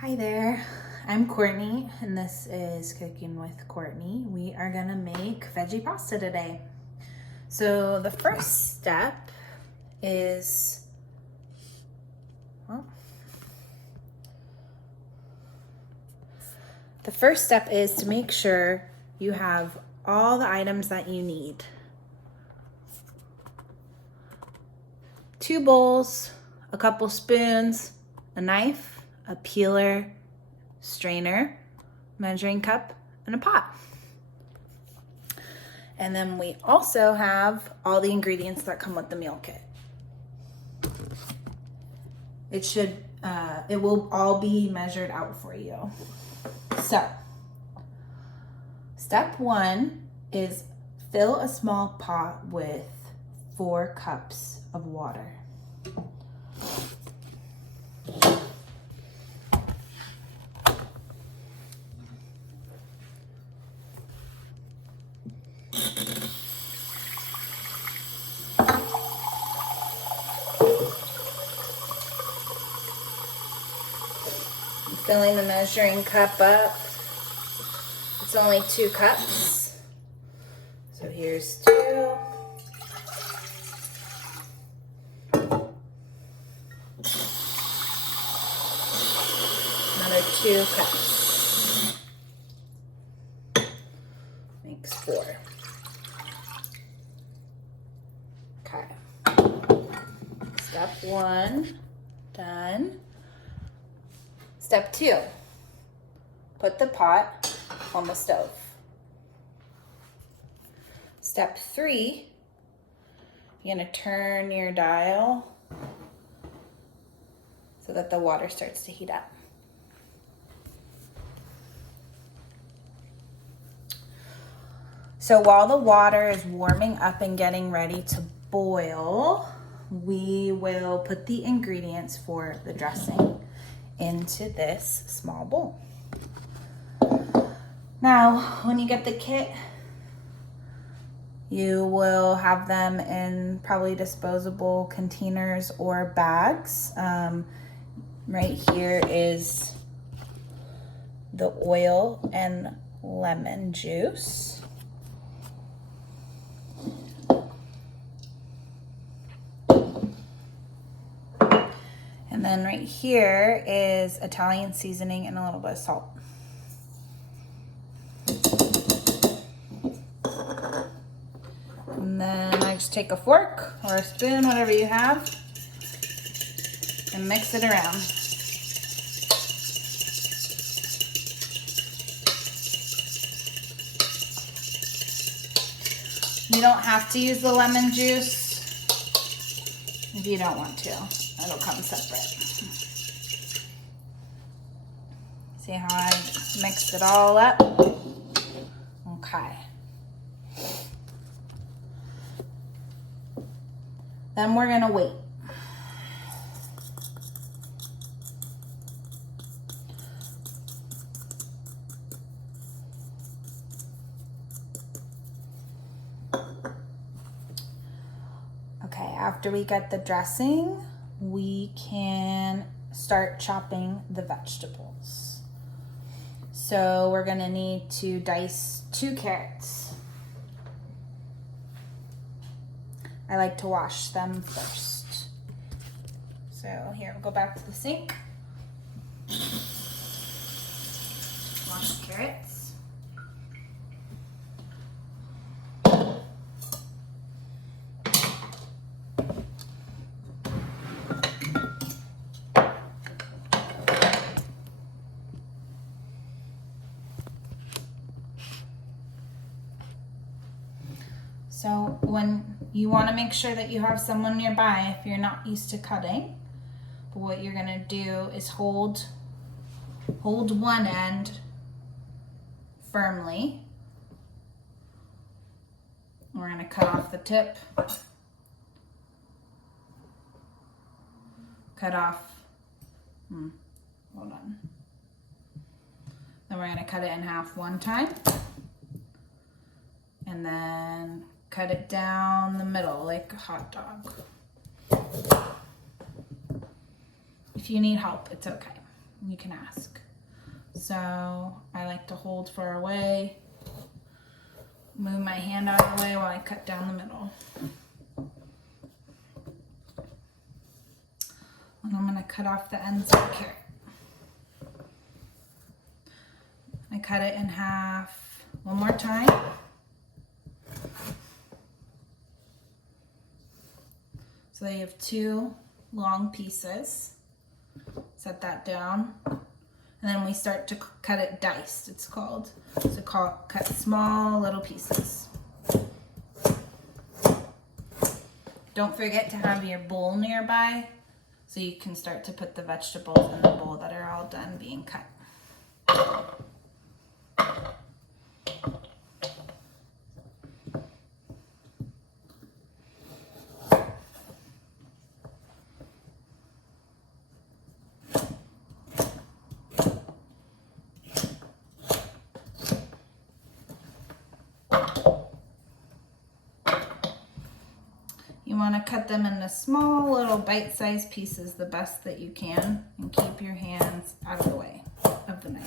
Hi there, I'm Courtney and this is Cooking with Courtney. We are gonna make veggie pasta today. So the first step is, to make sure you have all the items that you need. 2 bowls, a couple spoons, a knife, a peeler, strainer, measuring cup, and a pot. And then we also have all the ingredients that come with the meal kit. It will all be measured out for you. So, step 1 is fill a small pot with 4 cups of water. Filling the measuring cup up. It's only 2 cups. So here's 2. Another 2 cups. Makes 4. Okay. Step 1, done. Step 2, put the pot on the stove. Step 3, you're gonna turn your dial so that the water starts to heat up. So while the water is warming up and getting ready to boil, we will put the ingredients for the dressing into this small bowl. Now, when you get the kit, you will have them in probably disposable containers or bags. Right here is the oil and lemon juice. And then right here is Italian seasoning and a little bit of salt. And then I just take a fork or a spoon, whatever you have, and mix it around. You don't have to use the lemon juice if you don't want to. It'll come separate. See how I mixed it all up? Okay. Then we're gonna wait. Okay, after we get the dressing, we can start chopping the vegetables. So we're gonna need to dice 2 carrots. I like to wash them first. So here, we'll go back to the sink. Wash the carrots. So when you want to make sure that you have someone nearby if you're not used to cutting. But what you're gonna do is hold one end firmly. We're gonna cut off the tip. Cut off, hold on. Then we're gonna cut it in half one time. And then cut it down the middle like a hot dog. If you need help, it's okay. you can ask. So I like to hold far away, move my hand out of the way while I cut down the middle. And I'm gonna cut off the ends of the carrot. I cut it in half one more time. So you have 2 long pieces. Set that down. And then we start to cut it diced, it's called. So cut small little pieces. Don't forget to have your bowl nearby so you can start to put the vegetables in the bowl that are all done being cut. You want to cut them into small little bite-sized pieces the best that you can, and keep your hands out of the way of the knife.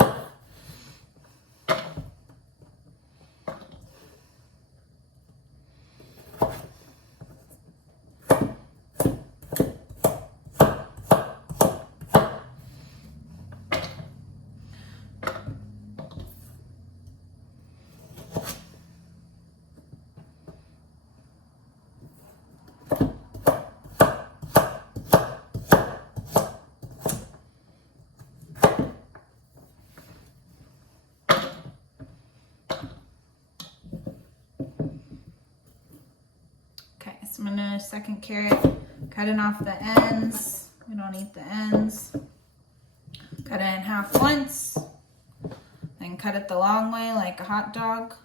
So I'm gonna second carrot, cutting off the ends. We don't eat the ends. Cut it in half once, then cut it the long way like a hot dog.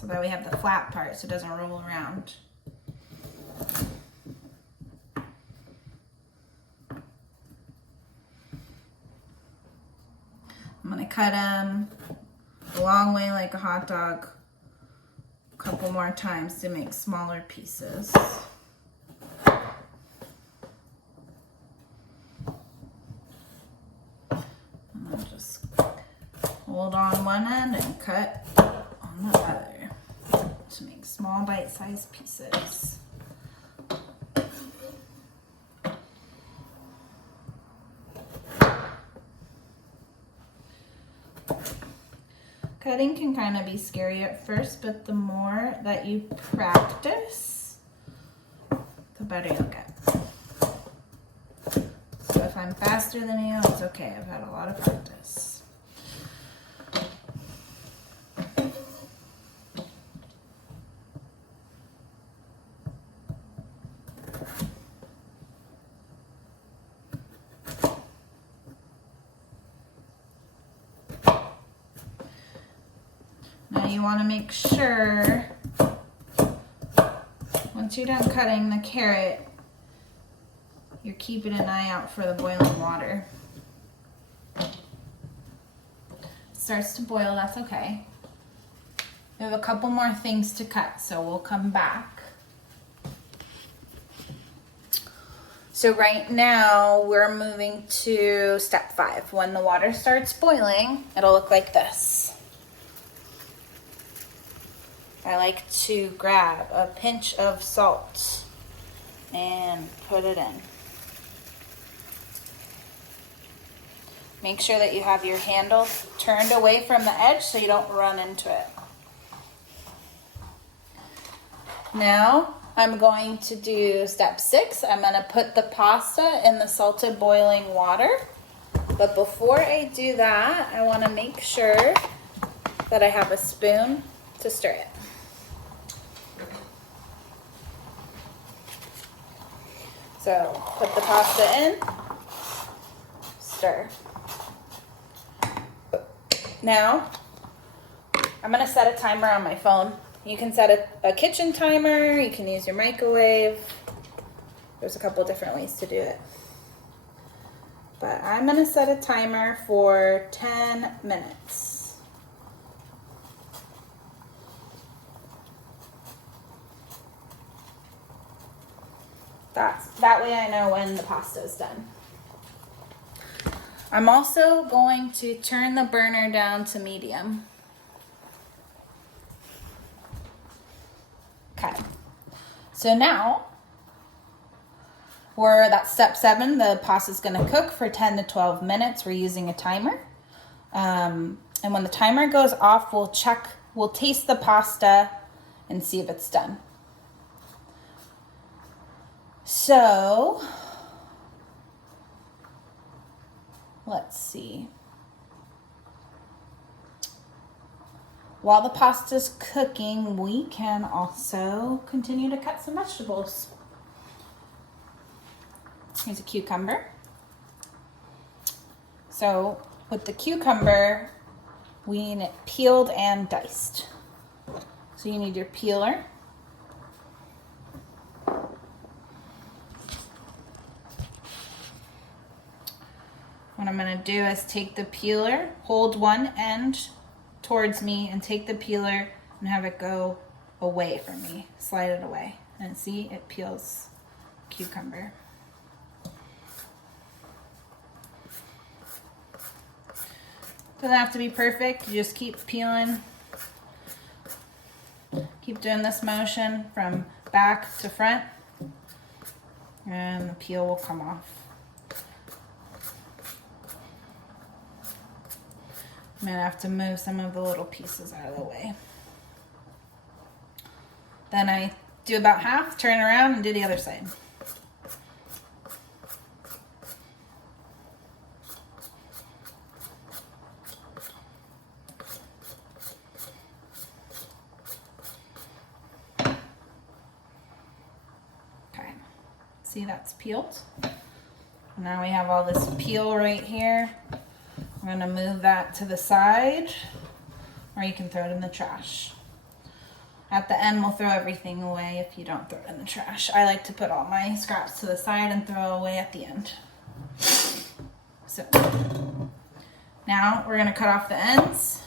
So that we have the flat part so it doesn't roll around. I'm gonna cut them a long way like a hot dog a couple more times to make smaller pieces. And I'll just hold on one end and cut on the other to make small bite-sized pieces. Cutting can kind of be scary at first, but the more that you practice, the better you'll get. So if I'm faster than you, it's okay. I've had a lot of practice. Now you want to make sure, once you're done cutting the carrot, you're keeping an eye out for the boiling water. It starts to boil, that's okay. We have a couple more things to cut, so we'll come back. So right now we're moving to step 5. When the water starts boiling, it'll look like this. I like to grab a pinch of salt and put it in. Make sure that you have your handle turned away from the edge so you don't run into it. Now I'm going to do step 6. I'm going to put the pasta in the salted boiling water. But before I do that, I want to make sure that I have a spoon to stir it. So put the pasta in, stir. Now, I'm gonna set a timer on my phone. You can set a kitchen timer, you can use your microwave. There's a couple different ways to do it. But I'm gonna set a timer for 10 minutes. That way I know when the pasta is done. I'm also going to turn the burner down to medium. Okay, so now that's step 7. The pasta's gonna cook for 10 to 12 minutes. We're using a timer. And when the timer goes off, we'll taste the pasta and see if it's done. So, let's see. While the pasta's cooking, we can also continue to cut some vegetables. Here's a cucumber. So with the cucumber, we need it peeled and diced. So you need your peeler. What I'm gonna do is take the peeler, hold one end towards me and take the peeler and have it go away from me. Slide it away. And see, it peels cucumber. Doesn't have to be perfect. You just keep peeling. Keep doing this motion from back to front. And the peel will come off. I'm gonna have to move some of the little pieces out of the way. Then I do about half, turn around and do the other side. Okay, see that's peeled. Now we have all this peel right here. I'm gonna move that to the side, or you can throw it in the trash. At the end, we'll throw everything away if you don't throw it in the trash. I like to put all my scraps to the side and throw away at the end. So, now we're gonna cut off the ends.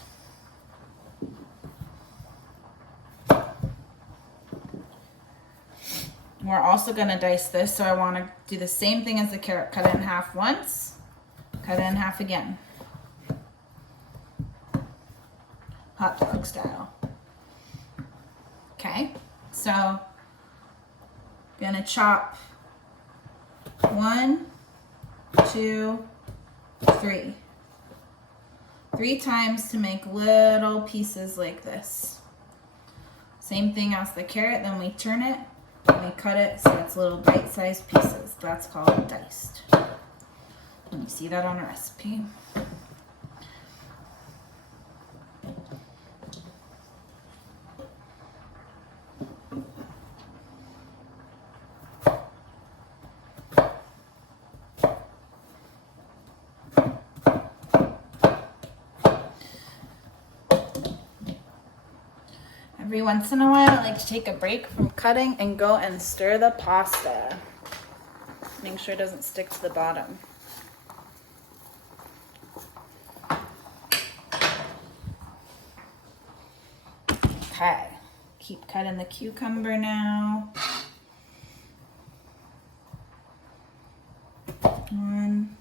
We're also gonna dice this, so I wanna do the same thing as the carrot. Cut it in half once, cut it in half again. Hot dog style. Okay, so I'm gonna chop 1, 2, 3. 3 times to make little pieces like this. Same thing as the carrot, then we turn it and we cut it so it's little bite-sized pieces. That's called diced. And you see that on a recipe. Every once in a while, I like to take a break from cutting and go and stir the pasta. Make sure it doesn't stick to the bottom. Okay, keep cutting the cucumber now. 1,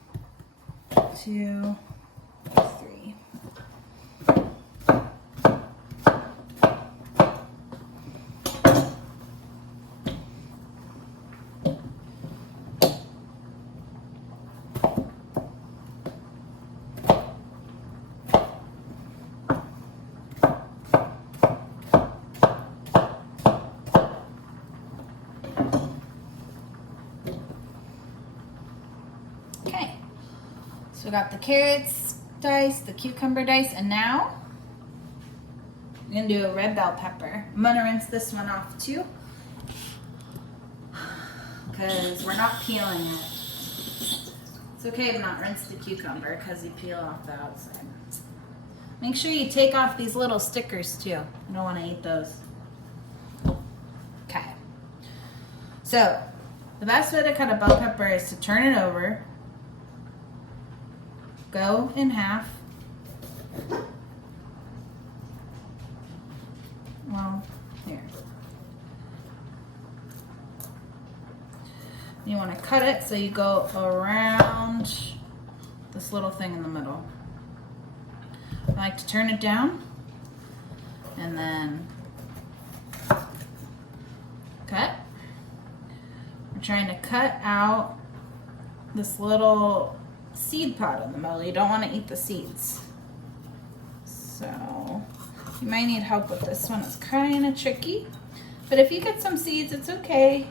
2, 3. So we got the carrots diced, the cucumber diced, and now I'm gonna do a red bell pepper. I'm gonna rinse this one off too, because we're not peeling it. It's okay to not rinse the cucumber because you peel off the outside. Make sure you take off these little stickers too. You don't want to eat those. Okay. So the best way to cut a bell pepper is to turn it over, go in half. Well, here. You want to cut it so you go around this little thing in the middle. I like to turn it down and then cut. We're trying to cut out this little seed pod in the middle. You don't want to eat the seeds. So you might need help with this one. It's kind of tricky, but if you get some seeds, it's okay.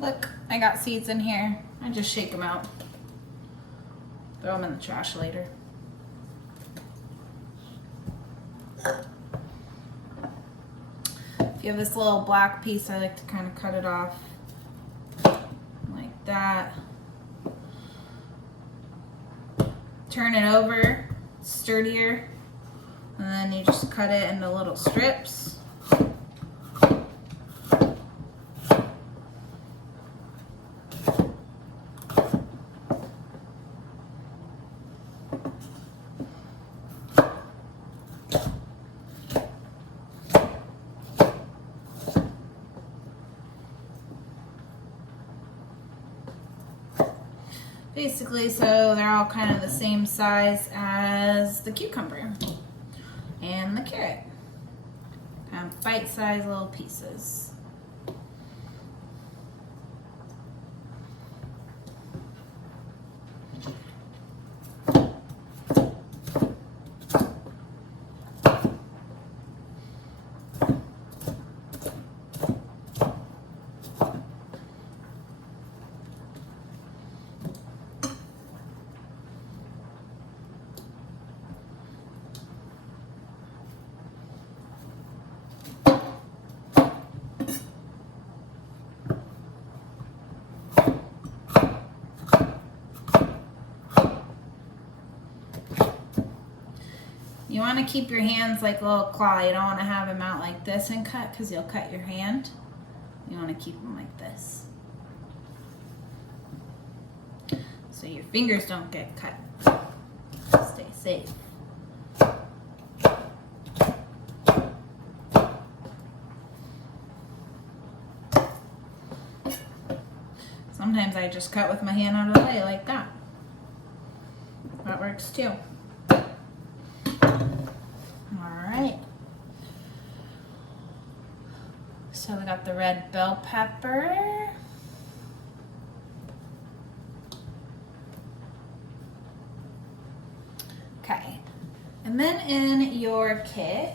Look, I got seeds in here. I just shake them out. Throw them in the trash later. If you have this little black piece, I like to kind of cut it off like that. Turn it over, sturdier, and then you just cut it into little strips. Basically, so they're all kind of the same size as the cucumber and the carrot. Kind of bite-sized little pieces. You want to keep your hands like a little claw. You don't want to have them out like this and cut because you'll cut your hand. You want to keep them like this, so your fingers don't get cut. Stay safe. Sometimes I just cut with my hand out of the way like that. That works too. Alright. So we got the red bell pepper. Okay. And then in your kit,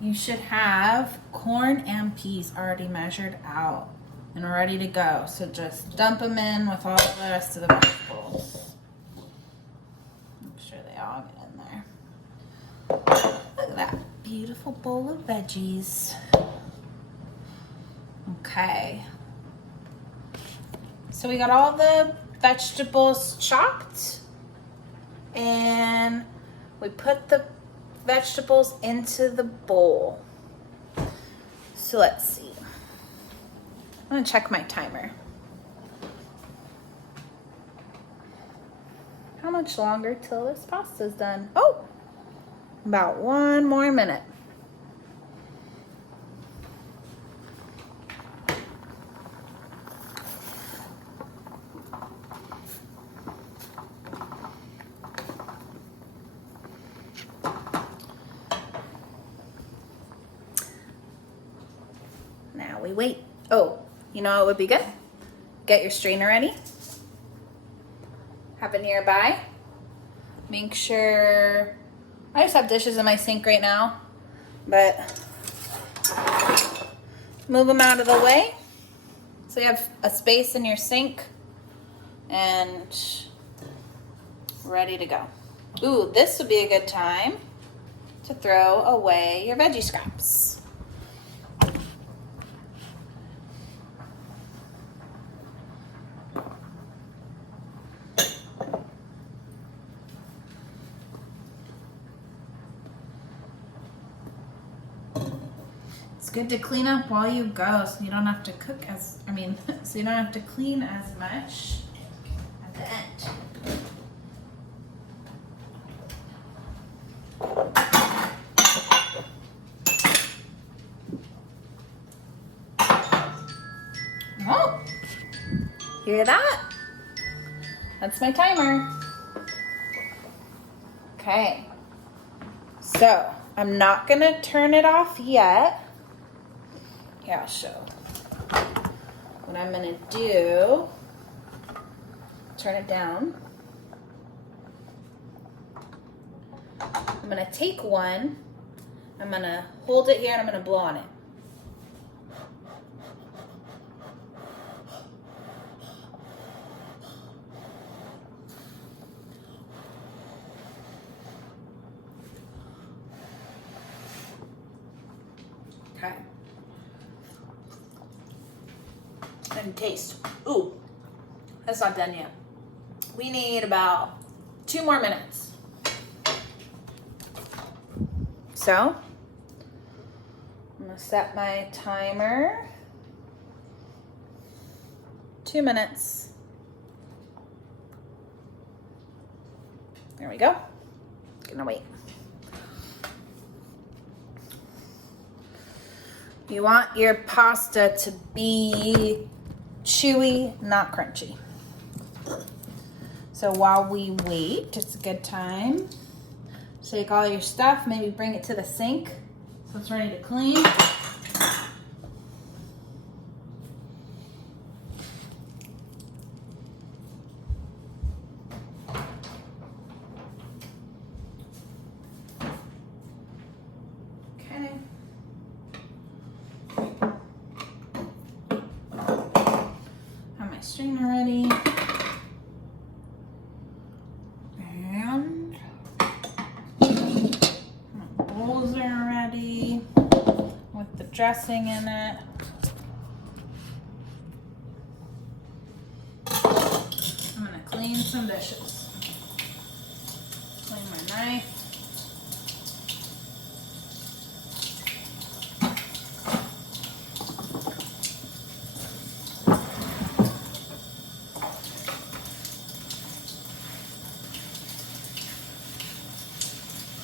you should have corn and peas already measured out and ready to go. So just dump them in with all the rest of the vegetables. I'm sure they all get in there. Look at that beautiful bowl of veggies. Okay. So we got all the vegetables chopped and we put the vegetables into the bowl. So let's see. I'm gonna check my timer. How much longer till this pasta's done? Oh, about 1 more minute. Now we wait. Oh, you know what would be good? Get your strainer ready. Have it nearby. Make sure, I just have dishes in my sink right now, but move them out of the way so you have a space in your sink and ready to go. Ooh, this would be a good time to throw away your veggie scraps. It's good to clean up while you go so you don't have to cook so you don't have to clean as much at the end. Hear that? That's my timer. Okay. So, I'm not gonna turn it off yet. Yeah, I'll show. What I'm gonna do, turn it down. I'm gonna take one, I'm gonna hold it here and I'm gonna blow on it. Okay. And taste. Ooh, that's not done yet. We need about 2 more minutes. So, I'm gonna set my timer. 2 minutes. There we go. Gonna wait. You want your pasta to be chewy, not crunchy. So while we wait, it's a good time. Take all your stuff, maybe bring it to the sink so it's ready to clean. Okay. Have my strainer ready. And my bowls are ready with the dressing in it. I'm gonna clean some dishes. Clean my knife.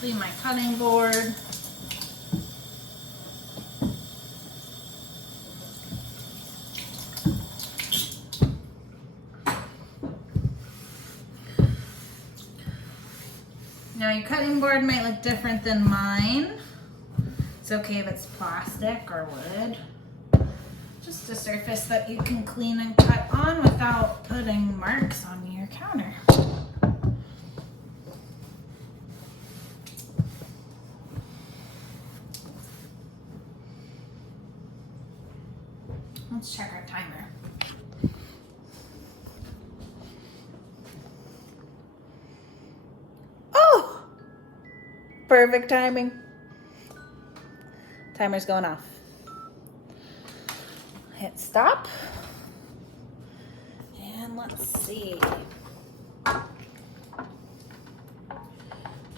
Clean my cutting board. Now your cutting board might look different than mine. It's okay if it's plastic or wood. Just a surface that you can clean and cut on without putting marks on your counter. Let's check our timer. Oh! Perfect timing. Timer's going off. Hit stop. And let's see. Do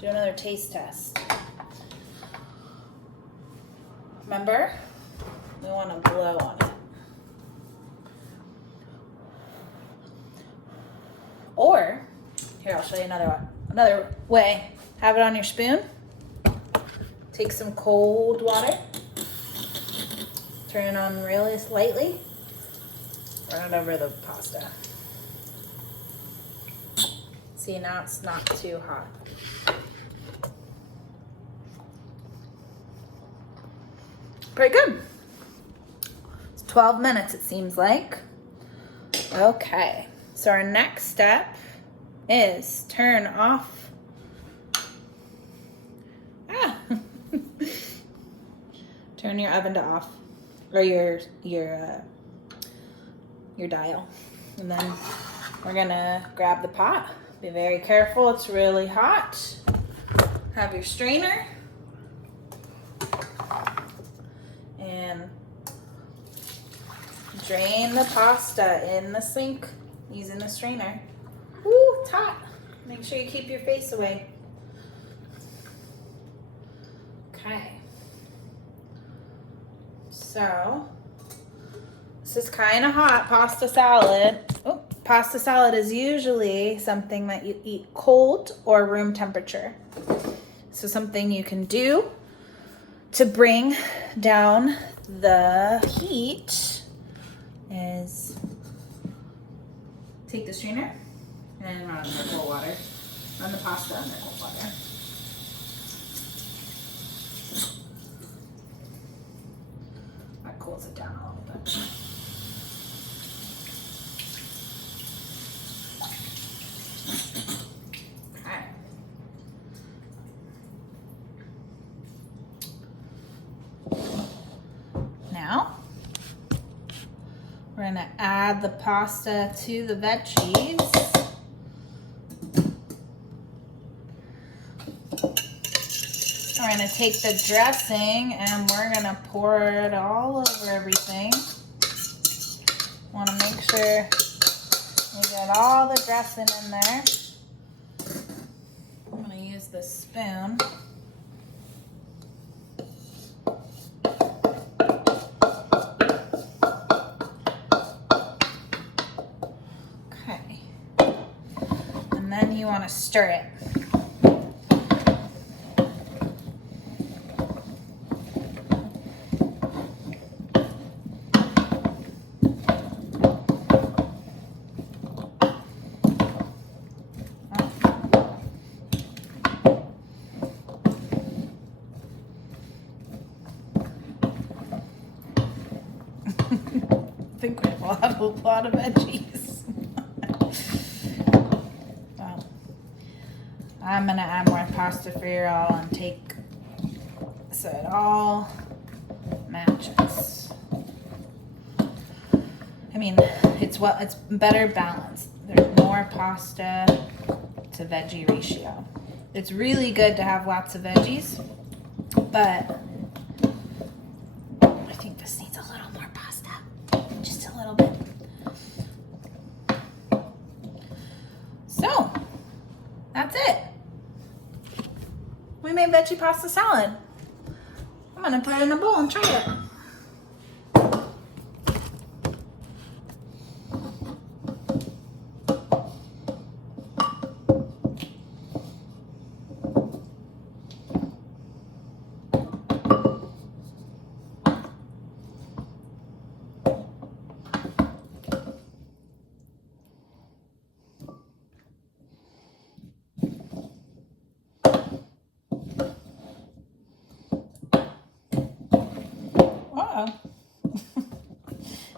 another taste test. Remember, we want to blow on it. Or, here, I'll show you another way. Have it on your spoon. Take some cold water. Turn it on really slightly. Run it over the pasta. See, now it's not too hot. Pretty good. It's 12 minutes, it seems like. Okay. So our next step is turn off. Turn your oven to off, or your dial, and then we're gonna grab the pot. Be very careful; it's really hot. Have your strainer and drain the pasta in the sink using the strainer. Ooh, it's hot. Make sure you keep your face away. Okay. So, this is kind of hot pasta salad. Oh, pasta salad is usually something that you eat cold or room temperature. So something you can do to bring down the heat is take the strainer and run under cold water. Run the pasta under cold water. That cools it down a little bit. Okay. Now, we're gonna add the pasta to the veggies. We're gonna take the dressing and we're gonna pour it all over everything. Wanna make sure we get all the dressing in there. I'm gonna use the spoon. Okay. And then you wanna stir it. I think we have a lot of veggies. Well, I'm gonna add more pasta for you all and take so it all matches. I mean, it's better balanced. There's more pasta to veggie ratio. It's really good to have lots of veggies, but I think this needs a little more pasta. Just a little bit. So, that's it. We made veggie pasta salad. I'm gonna put it in a bowl and try it.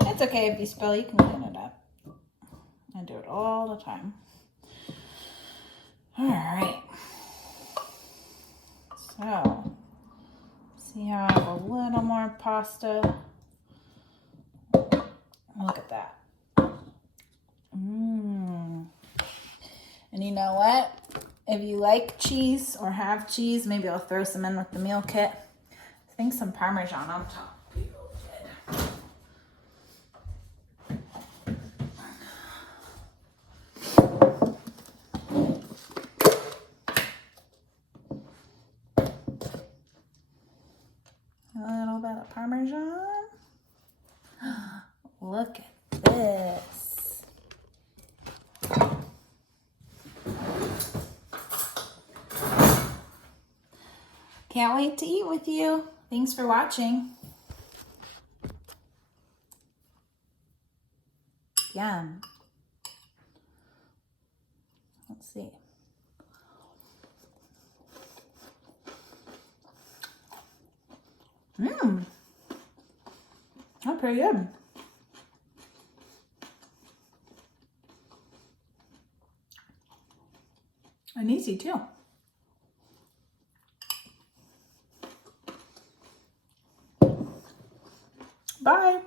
It's okay if you spill, you can clean it up. I do it all the time. All right. So, see how I have a little more pasta? Look at that. And you know what? If you like cheese or have cheese, maybe I'll throw some in with the meal kit. I think some Parmesan on top. A little bit of Parmesan. Look at this. Can't wait to eat with you. Thanks for watching. Yum. Let's see. That's pretty good. And easy too. Bye.